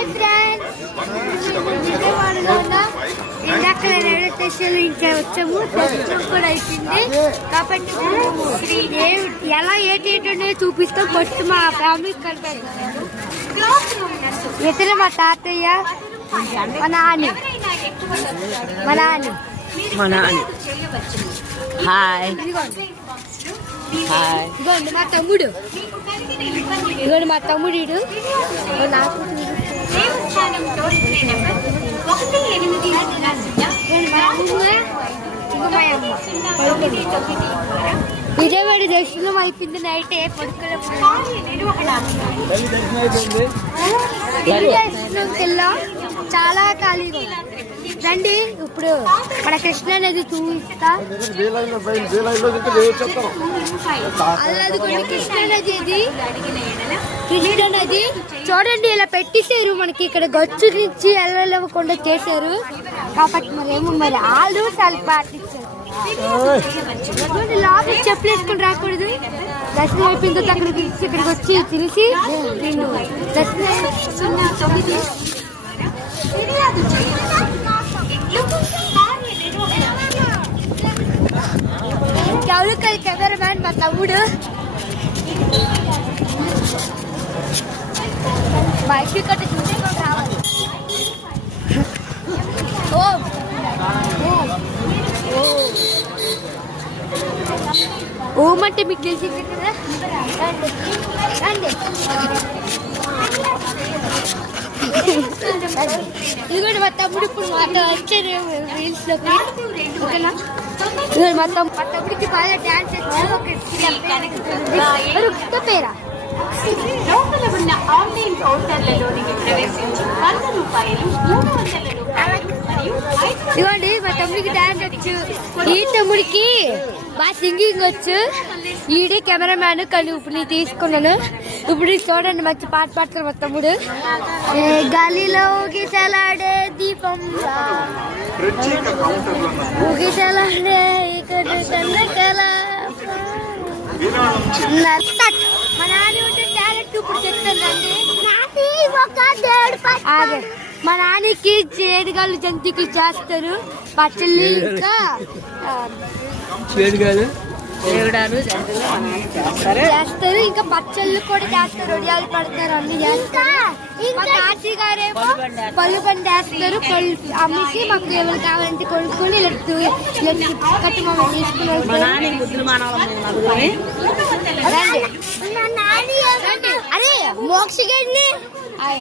Hi friends, విజయవాడలో ఉన్న ఇందాక రైల్వే స్టేషన్ ఇంకా వచ్చాము. దర్శనం కూడా అయిపోయింది కాబట్టి ఎలా ఏంటి చూపిస్తాం. ఫస్ట్ మా ఫ్యామిలీ కనిపిస్తాను. ఇతర మా తాతయ్య, మా నాని, హాయ్ హాయ్. ఇదిగోండి మా తమ్ముడు, ఇడు నాకు విజయవాడ దర్శనం అయిపోయింది. నైట్ దర్శనంకి వెళ్ళాం. చాలా ఖాళీగా రండి. ఇప్పుడు మన కృష్ణా నది చూపిస్తా. అల్లది కృష్ణా నది, ఇది కృష్ణా నది చూడండి. ఇలా పెట్టేశారు మనకి ఇక్కడ గచ్చు నుంచి వెళ్ళలేకుండా చేశారు కాబట్టి మరి ఆళ్ళు చాలా పాటించారు. లోపల చెప్పులు వేసుకుని రాకూడదు. దర్శనం అయిపోయిన తర్వాత ఇక్కడికి వచ్చి తెలిసి దర్శనం కెమెరామ్యాన్ మా తమ్ముడు. బైక్ కట్ట చూసి రావాలి. ఓం అంటే మీకు తెలిసింది కదా. ఇది కూడా మా తమ్ముడు ఇప్పుడు మాతో వచ్చారు రీల్స్ లోకి. ఓకేనా, మా తమ్ముడికి బాగా డాన్స్ వచ్చి పేరా లోపల ఉన్న ఆన్లైన్ కౌంటర్లలోనికి ప్రవేశించి 100 రూపాయలు, 300 రూపాయలు మరియు ఇవ్వండి. మా తమ్ముడికి డాన్స్ వచ్చు. ఈ తమ్ముడికి బాగా సింగింగ్ వచ్చు. ఈడే కెమెరామ్యాన్. కానీ ఇప్పుడు నేను తీసుకున్నాను. ఇప్పుడు చూడండి, మంచి పాట పాడతారు మా తమ్ముడు. గాలిలో ఊగిసలాడే దీపం, ఊగిసలాడే మా నాని ఉంటే టాలెంట్ ఇప్పుడు చెప్తానండి. మా నానికి చేడుగాలు జంతికలు చేస్తారు, పచ్చళ్ళు ఇంకా చేస్తారు, ఇంకా పచ్చళ్ళు కూడా చేస్తారు, వడియాలు పడతారు, అన్ని చేస్తారు. మా తాతయ్య గారేమో పళ్ళు బండి వేస్తారు. పళ్ళు అమ్మకి మాకు ఎవరు కావాలంటే కొనుక్కొని కట్టి మమ్మల్ని తీసుకుని అరే మోక్ష